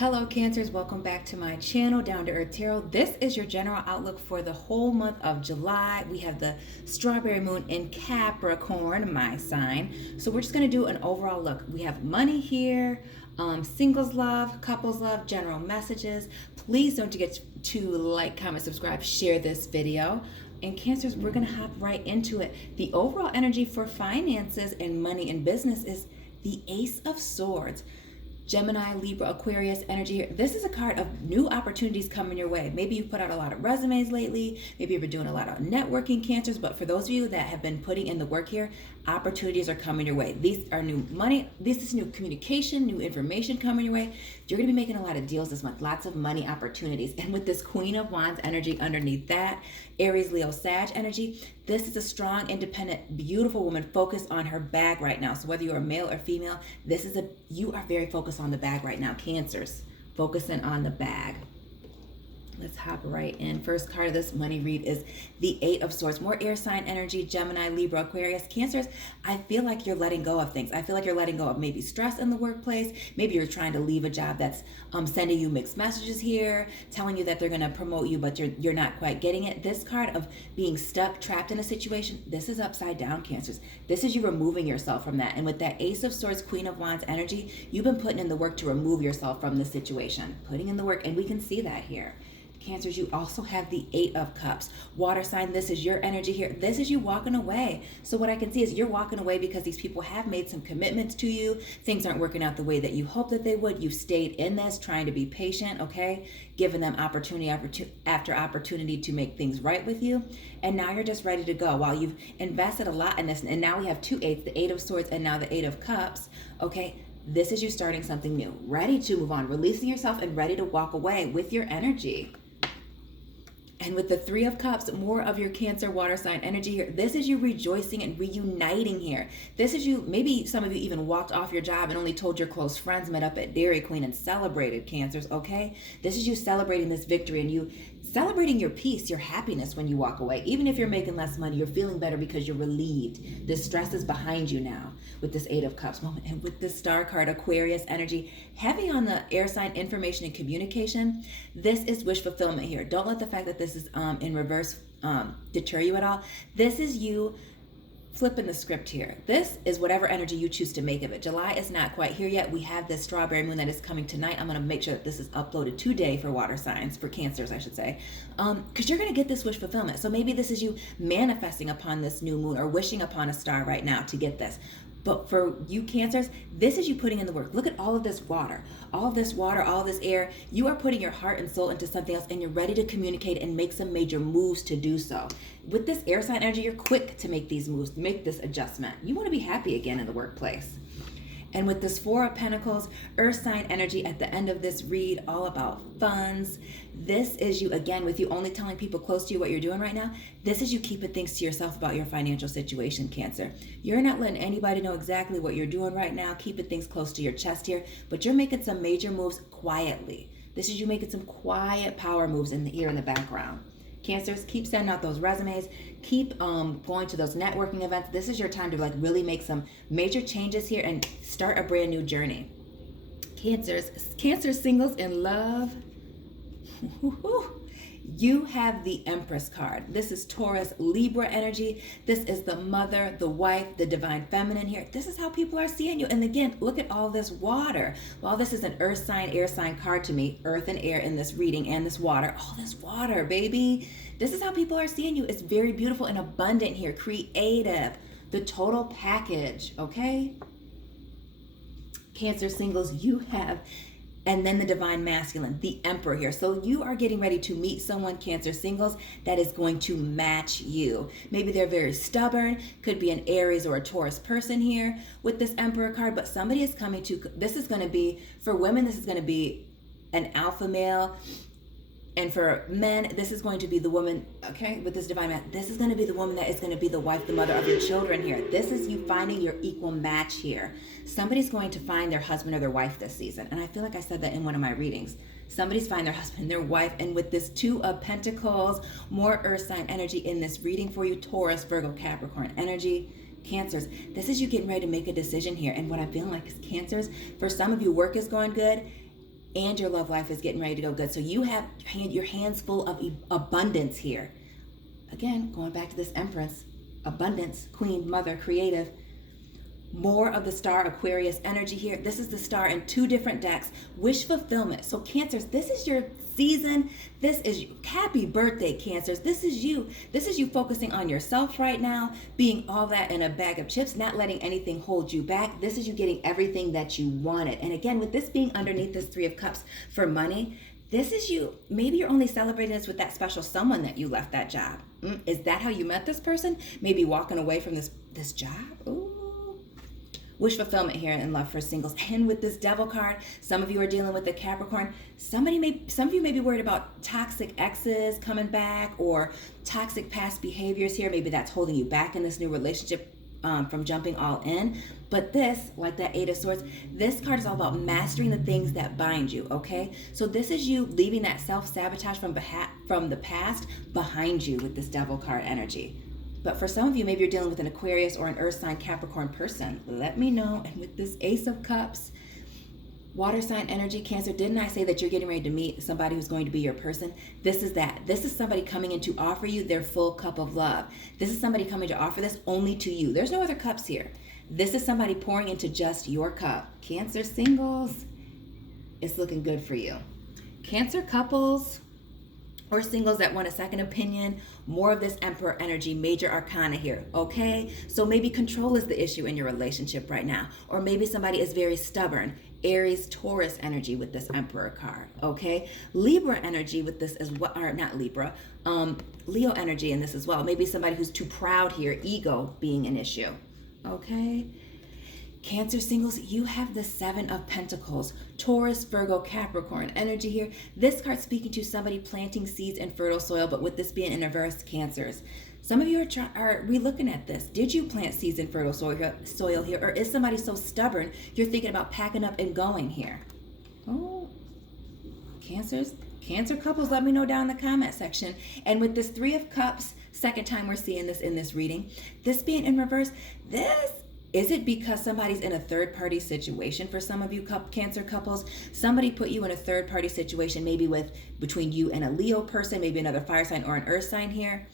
Hello Cancers, welcome back to my channel, Down to Earth Tarot. This is your general outlook for the whole month of July. We have the strawberry moon in Capricorn, my sign. So we're just going to do an overall look. We have money here, singles love, couples love, general messages. Please don't forget to like, comment, subscribe, share this video. And Cancers, we're going to hop right into it. The overall energy for finances and money and business is the Ace of Swords. Gemini, Libra, Aquarius energy here. This is a card of new opportunities coming your way. Maybe you've put out a lot of resumes lately. Maybe you've been doing a lot of networking, Cancers. But for those of you that have been putting in the work here, opportunities are coming your way. These are new money. This is new communication, new information coming your way. You're going to be making a lot of deals this month. Lots of money opportunities. And with this Queen of Wands energy underneath that, Aries, Leo, Sag energy, this is a strong, independent, beautiful woman focused on her bag right now. So whether you're a male or female, you are very focused on the bag right now, Cancers. Focusing on the bag. Let's hop right in. First card of this money read is the Eight of Swords. More air sign energy, Gemini, Libra, Aquarius. Cancers, I feel like you're letting go of things. I feel like you're letting go of maybe stress in the workplace. Maybe you're trying to leave a job that's sending you mixed messages here, telling you that they're going to promote you, but you're not quite getting it. This card of being stuck, trapped in a situation, this is upside down, Cancers. This is you removing yourself from that. And with that Ace of Swords, Queen of Wands energy, you've been putting in the work to remove yourself from the situation. Putting in the work, and we can see that here. Cancers, you also have the Eight of Cups. Water sign, this is your energy here. This is you walking away. So what I can see is you're walking away because these people have made some commitments to you. Things aren't working out the way that you hoped that they would. You've stayed in this, trying to be patient, okay? Giving them opportunity after opportunity to make things right with you. And now you're just ready to go. While you've invested a lot in this, and now we have two eights, the Eight of Swords and now the Eight of Cups, okay? This is you starting something new, ready to move on, releasing yourself and ready to walk away with your energy. And with the Three of Cups, more of your Cancer water sign energy here. This is you rejoicing and reuniting here. This is you, maybe some of you even walked off your job and only told your close friends, met up at Dairy Queen and celebrated, Cancers, okay? This is you celebrating this victory and you celebrating your peace, your happiness when you walk away. Even if you're making less money, you're feeling better because you're relieved. The stress is behind you now with this Eight of Cups moment. And with this Star card, Aquarius energy, heavy on the air sign information and communication. This is wish fulfillment here. Don't let the fact that this is in reverse deter you at all. This is you flipping the script here. This is whatever energy you choose to make of it. July is not quite here yet. We have this strawberry moon that is coming tonight. I'm going to make sure that this is uploaded today for water signs, for Cancers, I should say, because you're going to get this wish fulfillment. So maybe this is you manifesting upon this new moon or wishing upon a star right now to get this. But for you Cancers, this is you putting in the work. Look at all of this water, all of this water, all of this air. You are putting your heart and soul into something else and you're ready to communicate and make some major moves to do so. With this air sign energy, you're quick to make these moves, make this adjustment. You want to be happy again in the workplace. And with this Four of Pentacles, earth sign energy at the end of this read, all about funds. This is you, again, with you only telling people close to you what you're doing right now. This is you keeping things to yourself about your financial situation, Cancer. You're not letting anybody know exactly what you're doing right now, keeping things close to your chest here, but you're making some major moves quietly. This is you making some quiet power moves in the ear in the background. Cancers, keep sending out those resumes. Keep going to those networking events. This is your time to really make some major changes here and start a brand new journey. Cancers, Cancer singles in love. You have the Empress card. This is Taurus, Libra energy. This is the mother, the wife, the divine feminine here. This is how people are seeing you. And again, look at all this water. Well, this is an earth sign, air sign card to me. Earth and air in this reading and this water. All this water, baby. This is how people are seeing you. It's very beautiful and abundant here. Creative. The total package, okay? Cancer singles, you have, and then the divine masculine, the emperor here. So you are getting ready to meet someone, Cancer singles, that is going to match you. Maybe they're very stubborn, could be an Aries or a Taurus person here with this emperor card, but somebody is coming to, this is going to be, for women, this is going to be an alpha male. And for men, this is going to be the woman, okay, with this divine man, this is going to be the woman that is going to be the wife, the mother of your children here. This is you finding your equal match here. Somebody's going to find their husband or their wife this season. And I feel like I said that in one of my readings. Somebody's find their husband, their wife. And with this Two of Pentacles, more earth sign energy in this reading for you, Taurus, Virgo, Capricorn energy. Cancers, this is you getting ready to make a decision here. And what I'm feeling like is Cancers, for some of you, work is going good. and your love life is getting ready to go good. So you have your hands full of abundance here. Again, going back to this Empress, abundance, queen, mother, creative. More of the star Aquarius energy here. This is the star in 2 different decks. Wish fulfillment. So Cancers, this is your season. This is happy birthday, Cancers. This is you. This is you focusing on yourself right now, being all that in a bag of chips, not letting anything hold you back. This is you getting everything that you wanted. And again, with this being underneath this 3 of Cups for money, this is you. Maybe you're only celebrating this with that special someone that you left that job. Is that how you met this person? Maybe walking away from this job? Ooh. Wish fulfillment here in love for singles. And with this Devil card, some of you are dealing with the Capricorn. Some of you may be worried about toxic exes coming back or toxic past behaviors here. Maybe that's holding you back in this new relationship from jumping all in. But this, like that 8 of Swords, this card is all about mastering the things that bind you, okay? So this is you leaving that self-sabotage from the past behind you with this Devil card energy. But for some of you, maybe you're dealing with an Aquarius or an Earth sign Capricorn person. Let me know. And with this Ace of Cups, water sign energy, Cancer, didn't I say that you're getting ready to meet somebody who's going to be your person? This is that. This is somebody coming in to offer you their full cup of love. This is somebody coming to offer this only to you. There's no other cups here. This is somebody pouring into just your cup. Cancer singles, it's looking good for you. Cancer couples or singles that want a second opinion, more of this Emperor energy, major arcana here, okay? So maybe control is the issue in your relationship right now. Or maybe somebody is very stubborn. Aries, Taurus energy with this Emperor card, okay? Libra energy with this as well, or not Libra, Leo energy in this as well. Maybe somebody who's too proud here, ego being an issue, okay? Cancer singles, you have the 7 of Pentacles, Taurus, Virgo, Capricorn energy here. This card speaking to somebody planting seeds in fertile soil, but with this being in reverse, Cancers. Some of you are re-looking at this. Did you plant seeds in fertile soil here? Or is somebody so stubborn you're thinking about packing up and going here? Oh, Cancers, Cancer couples, let me know down in the comment section. And with this 3 of Cups, second time we're seeing this in this reading, this being in reverse, is it because somebody's in a third-party situation for some of you Cancer couples? Somebody put you in a third-party situation, maybe between you and a Leo person, maybe another fire sign or an earth sign here.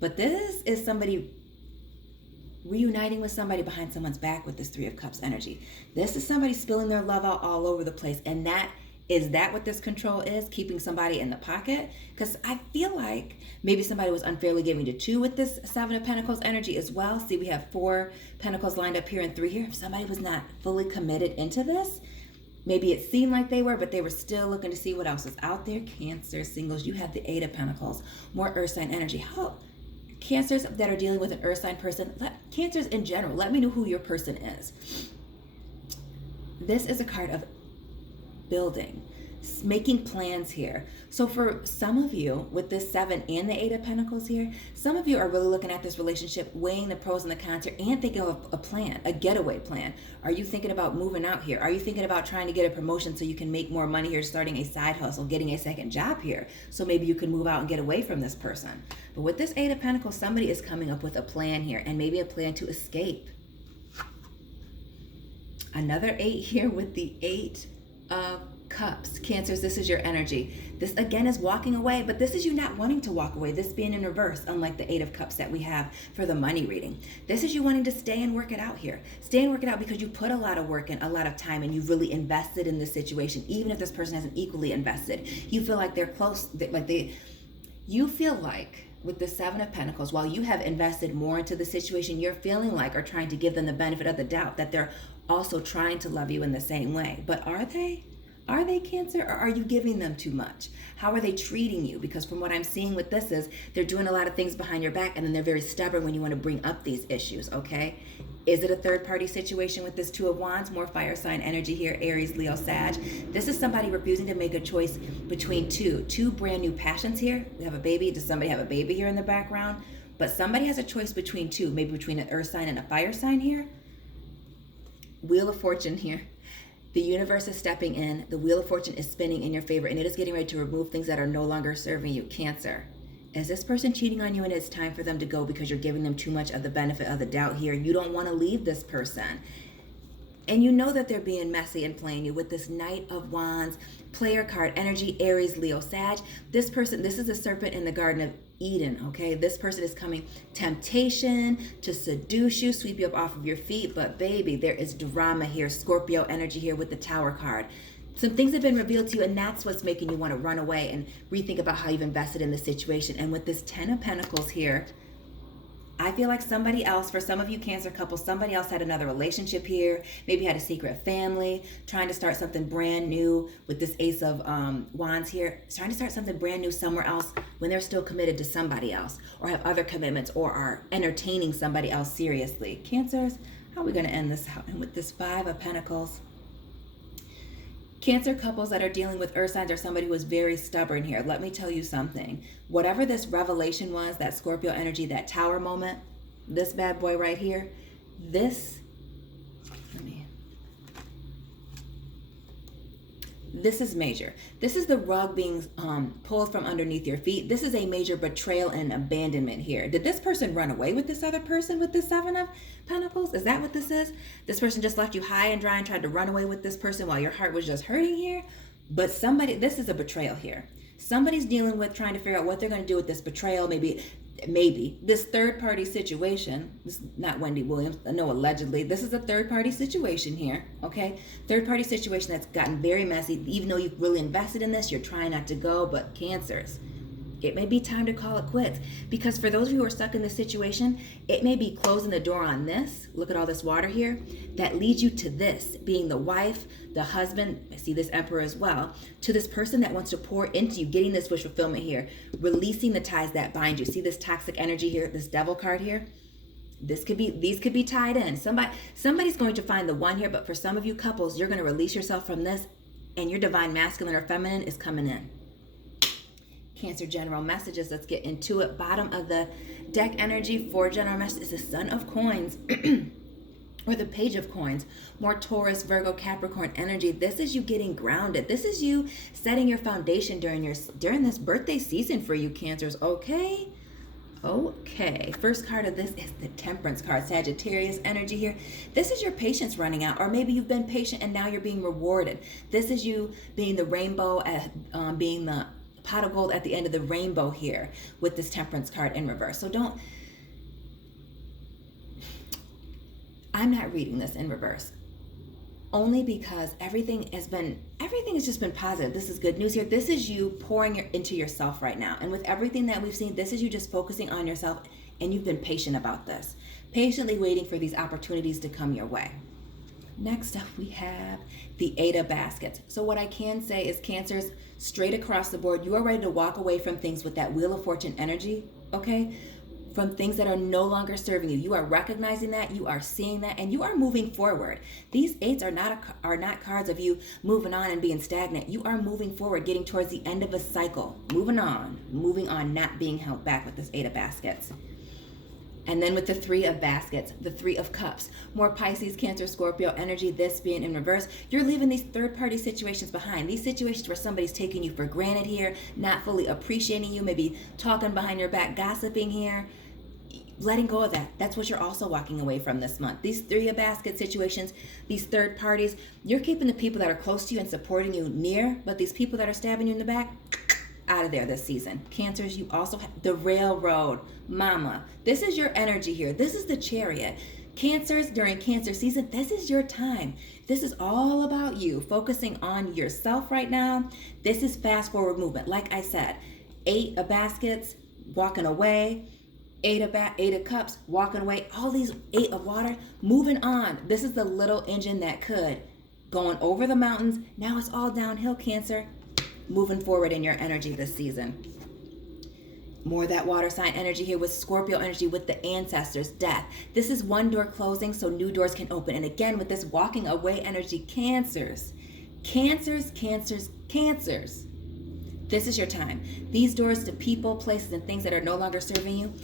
But this is somebody reuniting with somebody behind someone's back with this 3 of Cups energy. This is somebody spilling their love out all over the place. And is that what this control is? Keeping somebody in the pocket? Because I feel like maybe somebody was unfairly giving to 2 with this 7 of Pentacles energy as well. See, we have 4 Pentacles lined up here and 3 here. If somebody was not fully committed into this, maybe it seemed like they were, but they were still looking to see what else is out there. Cancer singles, you have the 8 of Pentacles, more earth sign energy. Cancers that are dealing with an earth sign person, Cancers in general, let me know who your person is. This is a card of building, making plans here. So for some of you with this 7 and the 8 of Pentacles here, some of you are really looking at this relationship, weighing the pros and the cons here, and thinking of a plan, a getaway plan. Are you thinking about moving out here? Are you thinking about trying to get a promotion so you can make more money here, starting a side hustle, getting a second job here, so maybe you can move out and get away from this person? But with this 8 of Pentacles, somebody is coming up with a plan here, and maybe a plan to escape. Another 8 here with the 8 of Cups. Cancers, this is your energy. This again is walking away, but this is you not wanting to walk away, this being in reverse, unlike the 8 of Cups that we have for the money reading. This is you wanting to stay and work it out here. Stay and work it out because you put a lot of work in, a lot of time, and you've really invested in this situation. Even if this person hasn't equally invested, you feel like they're close, you feel like with the 7 of Pentacles, while you have invested more into the situation, you're feeling like, or trying to give them the benefit of the doubt, that they're also trying to love you in the same way. But are they? Are they, Cancer, or are you giving them too much? How are they treating you? Because from what I'm seeing with this is they're doing a lot of things behind your back, and then they're very stubborn when you want to bring up these issues, okay? Is it a third-party situation with this 2 of Wands? More fire sign energy here, Aries, Leo, Sag. This is somebody refusing to make a choice between two brand new passions here. We have a baby. Does somebody have a baby here in the background? But somebody has a choice between 2, maybe between an earth sign and a fire sign here. Wheel of Fortune here. The universe is stepping in. The Wheel of Fortune is spinning in your favor, and it is getting ready to remove things that are no longer serving you. Cancer, is this person cheating on you, and it's time for them to go because you're giving them too much of the benefit of the doubt here? You don't want to leave this person. And you know that they're being messy and playing you with this Knight of Wands, player card energy, Aries, Leo, Sag. This person, this is a serpent in the Garden of Eden, okay? This person is coming temptation to seduce you, sweep you up off of your feet. But baby, there is drama here, Scorpio energy here with the Tower card. Some things have been revealed to you, and that's what's making you want to run away and rethink about how you've invested in the situation. And with this 10 of Pentacles here, I feel like somebody else, for some of you Cancer couples, somebody else had another relationship here, maybe had a secret family, trying to start something brand new with this Ace of Wands here, trying to start something brand new somewhere else when they're still committed to somebody else, or have other commitments, or are entertaining somebody else seriously. Cancers, how are we going to end this out? And with this 5 of Pentacles, Cancer couples that are dealing with earth signs or somebody who is very stubborn here. Let me tell you something. Whatever this revelation was, that Scorpio energy, that Tower moment, this bad boy right here, this is major. This is the rug being pulled from underneath your feet. This is a major betrayal and abandonment here. Did this person run away with this other person with this 7 of Pentacles? Is that what this is? This person just left you high and dry and tried to run away with this person while your heart was just hurting here? But this is a betrayal here. Somebody's dealing with trying to figure out what they're going to do with this betrayal. Maybe this third party situation. This is not Wendy Williams. No, allegedly. This is a third party situation here. Okay. Third party situation that's gotten very messy. Even though you've really invested in this, you're trying not to go. But Cancers, it may be time to call it quits, because for those of you who are stuck in this situation, it may be closing the door on this. Look at all this water here that leads you to this, being the wife, the husband, I see this Emperor as well, to this person that wants to pour into you, getting this wish fulfillment here, releasing the ties that bind you. See this toxic energy here, this Devil card here? These could be tied in. Somebody's going to find the one here, but for some of you couples, you're going to release yourself from this, and your divine masculine or feminine is coming in. Cancer general messages, let's get into it. Bottom of the deck energy for general message is the Son of Coins or the Page of Coins. More Taurus, Virgo, Capricorn energy. This is you getting grounded. This is you setting your foundation during this birthday season for you Cancers. Okay. First card of this is the Temperance card, Sagittarius energy here. This is your patience running out, or maybe you've been patient and now you're being rewarded. This is you being the rainbow, being the pot of gold at the end of the rainbow here with this Temperance card in reverse. So I'm not reading this in reverse, only because everything has just been positive. This is good news here. This is you pouring into yourself right now. And with everything that we've seen, this is you just focusing on yourself, and you've been patient about this, patiently waiting for these opportunities to come your way. Next up, we have the 8 of Baskets. So what I can say is Cancers, straight across the board, you are ready to walk away from things with that Wheel of Fortune energy, okay? From things that are no longer serving you. You are recognizing that, you are seeing that, and you are moving forward. These 8s are not cards of you moving on and being stagnant. You are moving forward, getting towards the end of a cycle. Moving on, not being held back with this 8 of Baskets. And then with the 3 of Baskets, the 3 of Cups, more Pisces, Cancer, Scorpio energy, this being in reverse. You're leaving these third-party situations behind. These situations where somebody's taking you for granted here, not fully appreciating you, maybe talking behind your back, gossiping here. Letting go of that. That's what you're also walking away from this month. These 3 of Baskets situations, these third parties, you're keeping the people that are close to you and supporting you near, but these people that are stabbing you in the back, out of there this season. Cancers, you also have the Railroad, Mama. This is your energy here. This is the Chariot. Cancers, during Cancer season, this is your time. This is all about you, focusing on yourself right now. This is fast forward movement. Like I said, 8 of Baskets, walking away. 8 of Cups, walking away. All these 8 of Water, moving on. This is the little engine that could. Going over the mountains. Now it's all downhill, Cancer. Moving forward in your energy this season. More of that water sign energy here with Scorpio energy, with the ancestors, death. This is one door closing so new doors can open. And again, with this walking away energy, Cancers. Cancers. This is your time. These doors to people, places, and things that are no longer serving you,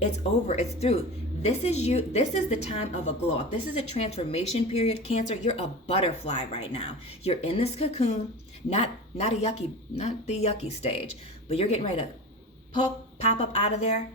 it's over. It's through. This is you. This is the time of a glow up. This is a transformation period, Cancer. You're a butterfly right now. You're in this cocoon, not the yucky stage, but you're getting ready to pop up out of there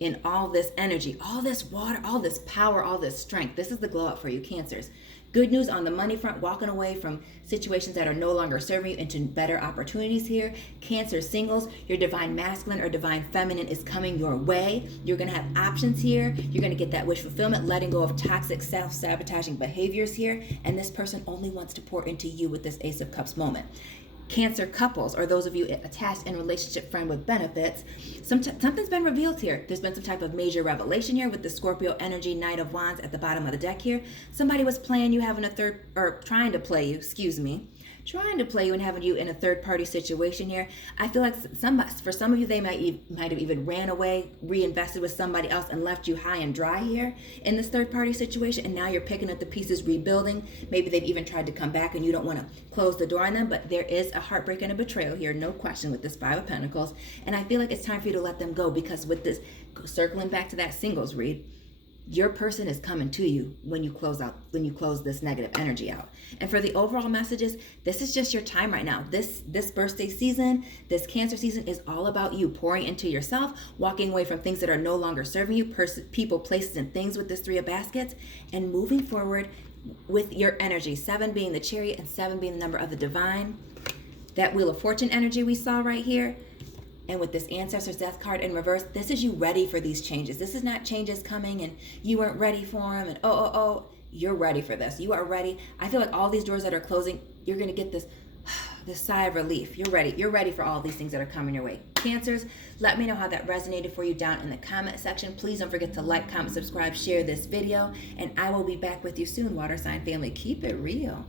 in all this energy, all this water, all this power, all this strength. This is the glow up for you, Cancers. Good news on the money front, walking away from situations that are no longer serving you into better opportunities here. Cancer singles, your divine masculine or divine feminine is coming your way. You're going to have options here. You're going to get that wish fulfillment, letting go of toxic self-sabotaging behaviors here. And this person only wants to pour into you with this Ace of Cups moment. Cancer couples, or those of you attached in relationship friend with benefits, something's been revealed here. There's been some type of major revelation here with the Scorpio energy, Knight of Wands at the bottom of the deck here. Somebody was playing you, having a third, or trying to play you and having you in a third party situation here. I feel like for some of you, they might have even ran away, reinvested with somebody else, and left you high and dry here in this third party situation. And now you're picking up the pieces, rebuilding. Maybe they've even tried to come back and you don't want to close the door on them, but there is a heartbreak and a betrayal here, no question, with this Five of Pentacles. And I feel like it's time for you to let them go, because with this, circling back to that singles read, your person is coming to you when you close this negative energy out. And for the overall messages, this is just your time right now. This birthday season, this Cancer season is all about you pouring into yourself, walking away from things that are no longer serving you, people, places, and things with this Three of Baskets, and moving forward with your energy. 7 being the Chariot and 7 being the number of the divine. That Wheel of Fortune energy we saw right here. And with this Ancestor's Death card in reverse, this is you ready for these changes. This is not changes coming and you weren't ready for them and you're ready for this. You are ready. I feel like all these doors that are closing, you're going to get this sigh of relief. You're ready. You're ready for all these things that are coming your way. Cancers, let me know how that resonated for you down in the comment section. Please don't forget to like, comment, subscribe, share this video, and I will be back with you soon, Water Sign family. Keep it real.